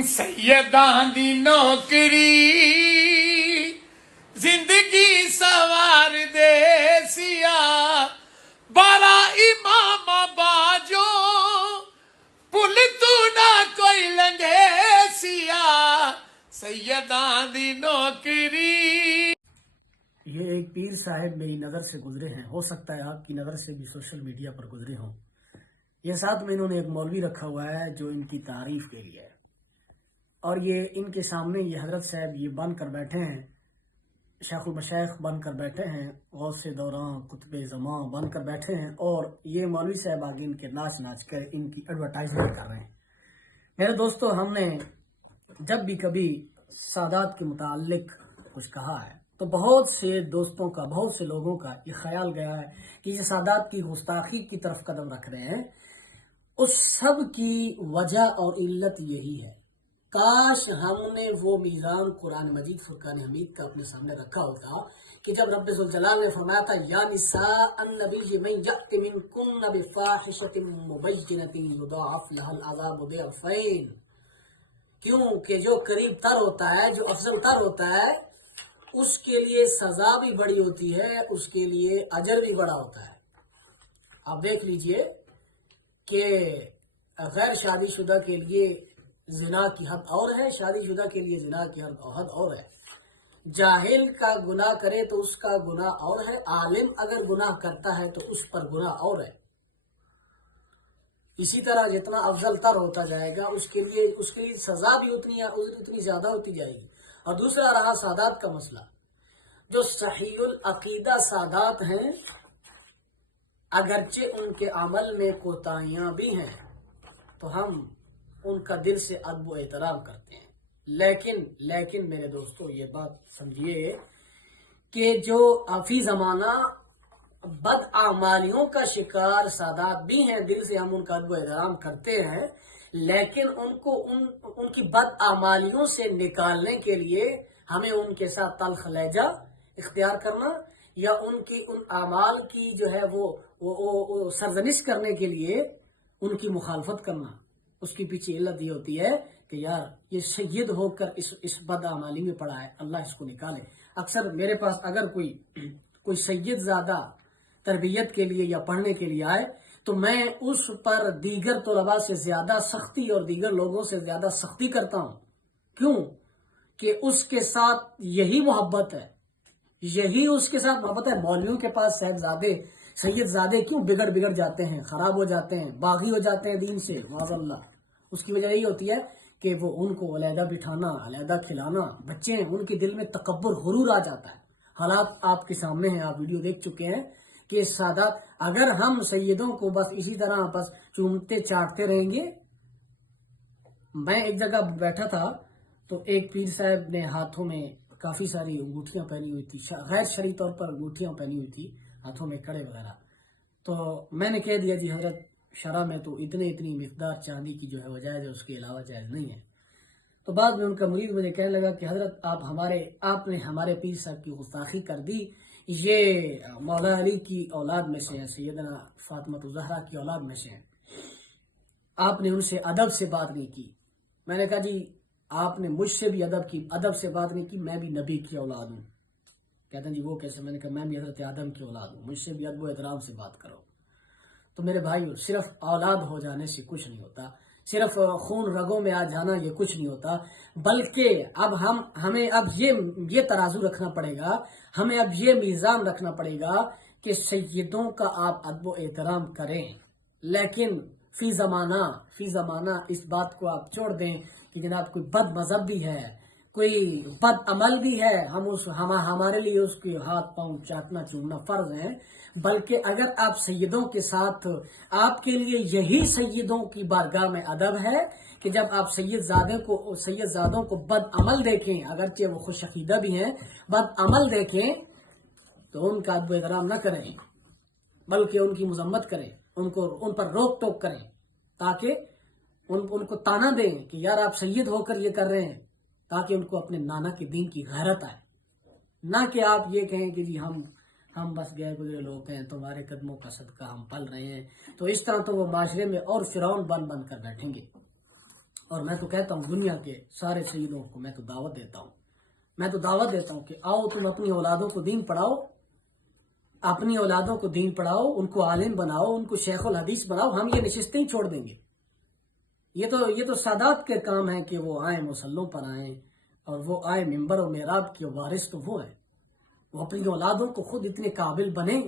सैयदां दी नौकरी जिंदगी सवार दे सिया बारा इमाम बाजो पुल तू ना कोई लंघे सिया सैयदां दी नौकरी। ये एक पीर साहब मेरी नज़र से गुजरे हैं, हो सकता है आपकी नज़र से भी सोशल मीडिया पर गुजरे हों। ये साथ में इन्होंने एक मौलवी रखा हुआ है जो इनकी तारीफ के लिए है, और ये इनके सामने ये हजरत साहब ये बन कर बैठे हैं, शेखुल मशाइख बन कर बैठे हैं, गौसे दौरान कुतुब ज़मां बन कर बैठे हैं, और ये मौलवी साहब आगे इनके नाच नाच कर इनकी एडवर्टाइजमेंट कर रहे हैं। मेरे दोस्तों, हमने जब भी कभी सादात के मुताल्लिक कुछ कहा है तो बहुत से दोस्तों का, बहुत से लोगों का ये ख्याल गया है कि ये सादात की गुस्ताखी की तरफ कदम रख रहे हैं। उस सब की वजह और इल्लत यही है, काश हमने वो मीज़ान कुरान मजीद फुरकान हमीद का अपने सामने रखा होता कि जब रब्बे ज़ुल जलाल ने फरमाया था या निसा अन्नबी मन यअति मिनकुन्न बिफाहिशतिन मुबय्यिनतिन युदाअफ लहल अज़ाबु दिअफ़ैन, क्योंकि जो करीब तर होता है, जो अफजल तर होता है, उसके लिए सजा भी बड़ी होती है, उसके लिए अजर भी बड़ा होता है। आप देख लीजिए कि गैर शादीशुदा के लिए जिना की हद और है, शादीशुदा के लिए जिना की हद और है। जाहिल का गुनाह करे तो उसका गुनाह और है, आलिम अगर गुनाह करता है तो उस पर गुनाह और है। इसी तरह जितना अफजल तर होता जाएगा उसके लिए सजा भी उतनी ज्यादा होती जाएगी। और दूसरा रहा सादात का मसला, जो सहीउल अकीदा सादात हैं, अगरचे उनके अमल में कोताहियां भी हैं तो हम उनका दिल से अदब व एहतराम करते हैं। लेकिन मेरे दोस्तों, ये बात समझिए कि जो अफी ज़माना बदआमालियों का शिकार सादात भी हैं, दिल से हम उनका अदब व एहतराम करते हैं, लेकिन उनको उनकी बदआमालियों से निकालने के लिए हमें उनके साथ तल्ख लहजा इख्तियार करना या उनकी उन आमाल की जो है वो सरजनिश करने के लिए उनकी मुखालफत करना, उसके पीछे इल्लत ये होती है कि यार ये सैयद होकर इस बदआमाली में पड़ा है, अल्लाह इसको निकाले। अक्सर मेरे पास अगर कोई सैयद ज़्यादा तरबियत के लिए या पढ़ने के लिए आए तो मैं उस पर दीगर तलबा से ज्यादा सख्ती और दीगर लोगों से ज्यादा सख्ती करता हूँ। क्यों? कि उसके साथ यही मोहब्बत है, यही उसके साथ मोहब्बत है। मौलवियों के पास साहबजादे सैयदजादे क्यों बिगड़ जाते हैं, खराब हो जाते हैं, बागी हो जाते हैं दीन से, माज़अल्लाह। उसकी वजह यही होती है कि वो उनको अलहदा बिठाना, अलहदा खिलाना, बच्चे हैं उनके दिल में तकब्बुर, गुरूर आ जाता है। हालात आपके सामने हैं, आप वीडियो देख चुके हैं कि सादात, अगर हम सैयदों को बस इसी तरह बस चूमते चाटते रहेंगे। मैं एक जगह बैठा था तो एक पीर साहब ने हाथों में काफी सारी अंगूठियां पहनी हुई थी, गैर शरई तौर पर अंगूठियां पहनी हुई थी, हाथों में कड़े वगैरह। तो मैंने कह दिया, जी हजरत, शरा में तो इतनी मिकदार चांदी की जो है वो जायज़ है, उसके अलावा जायज़ नहीं है। तो बाद में उनका मुरीद मुझे कहने लगा कि हजरत आपने हमारे पीर साहब की गुस्ताखी कर दी, ये मौला अली की औलाद में से है, सैयदना फातिमा ज़हरा की औलाद में से है, आपने उनसे अदब से बात नहीं की। मैंने कहा, जी आपने मुझसे भी अदब से बात नहीं की, मैं भी नबी की औलाद हूँ। कहते हैं जी वो कैसे? मैंने कहा मैं भी हजरत आदम की औलाद हूँ, मुझसे भी अदब व एहतराम से बात करो। तो मेरे भाई, सिर्फ औलाद हो जाने से कुछ नहीं होता, सिर्फ खून रगों में आ जाना ये कुछ नहीं होता, बल्कि अब हमें अब ये तराजू रखना पड़ेगा, हमें अब ये मीज़ान रखना पड़ेगा कि सैयदों का आप अदब व एहतराम करें, लेकिन फी ज़माना इस बात को आप छोड़ दें कि जनाब कोई बद मज़हब भी है, कोई बद अमल भी है, हमारे लिए उसके हाथ पांव चाटना चूमना फर्ज है। बल्कि अगर आप सैयदों के साथ, आपके लिए यही सैयदों की बारगाह में अदब है कि जब आप सैयदजादों को बद अमल देखें, अगरचे वो खुश अकीदा भी हैं, बद अमल देखें तो उनका अदब एहतराम न करें, बल्कि उनकी मजम्मत करें, उन पर रोक टोक करें, ताकि उनको ताना दें कि यार आप सैयद होकर ये कर रहे हैं, ताकि उनको अपने नाना के दीन की गैरत आए। ना कि आप ये कहें कि जी हम बस गए गुजरे लोग हैं, तुम्हारे कदमों का सदका हम पल रहे हैं। तो इस तरह तो वो माशरे में और फिरौन बन कर बैठेंगे। اور میں تو کہتا ہوں دنیا کے سارے سیدوں کو میں تو دعوت دیتا ہوں کہ آؤ تم اپنی اولادوں کو دین پڑھاؤ، ان کو عالم بناؤ، ان کو شیخ الحدیث بناؤ، ہم یہ نشستیں ہی چھوڑ دیں گے۔ یہ تو سادات کے کام ہے کہ وہ آئیں مصلوں پر آئیں، اور وہ آئے منبر و محراب کے وارث تو وہ ہیں، وہ اپنی اولادوں کو خود اتنے قابل بنیں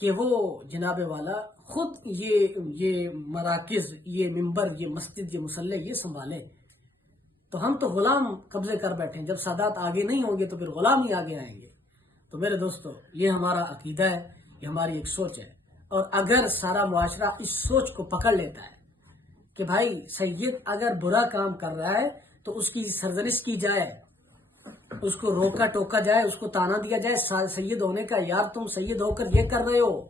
کہ وہ جناب والا خود یہ مراکز، یہ منبر، یہ مسجد، یہ مصلی یہ سنبھالے۔ تو ہم تو غلام قبضے کر بیٹھے ہیں، جب سادات آگے نہیں ہوں گے تو پھر غلام ہی آگے آئیں گے۔ تو میرے دوستو، یہ ہمارا عقیدہ ہے، یہ ہماری ایک سوچ ہے، اور اگر سارا معاشرہ اس سوچ کو پکڑ لیتا ہے کہ بھائی سید اگر برا کام کر رہا ہے تو اس کی سرزنش کی جائے، اس کو روکا ٹوکا جائے، اس کو تانا دیا جائے سید ہونے کا، یار تم سید ہو کر یہ کر رہے ہو،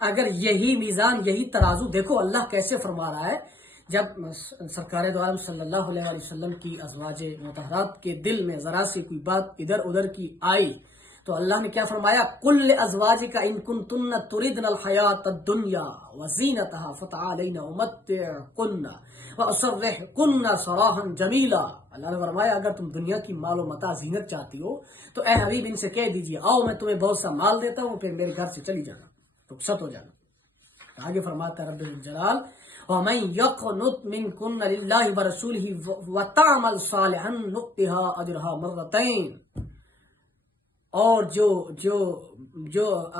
اگر یہی میزان، یہی ترازو، دیکھو اللہ کیسے فرما رہا ہے، جب سرکار دو عالم صلی اللہ علیہ وسلم کی ازواج مطہرات کے دل میں ذرا سی کوئی بات ادھر ادھر کی آئی تو اللہ نے کیا فرمایا، قل لازواجک ان کنتن تردن الحیات الدنیا وزینتها فتعالین امتعکن واسرحکن سراحا جمیلا۔ اللہ نے فرمایا اگر تم دنیا کی مال و متاع زینت چاہتی ہو تو اے حبیب ان سے کہہ دیجئے آؤ میں تمہیں بہت سا مال دیتا ہوں، پھر میرے گھر سے چلی جانا، رخصت ہو جانا۔ آگے فرماتا ہے رب الجلال، وَمَن يَقْنُتْ مِنكُنَّ لِلَّهِ وَرَسُولِهِ وَتَعْمَلْ صَالِحًا نُؤْتِهَا أَجْرَهَا مَرَّتَيْنِ، اور جو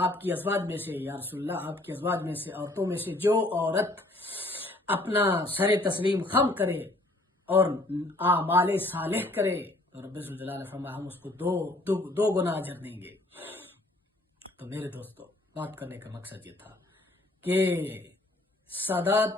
آپ کی ازواج میں سے، یا رسول اللہ آپ کی ازواج میں سے، عورتوں میں سے جو عورت اپنا سر تسلیم خم کرے اور اعمال صالح کرے تو رب الجلال نے فرمایا ہم اس کو دو گنا اجر دیں گے۔ تو میرے دوستو، بات کرنے کا مقصد یہ تھا کہ سادات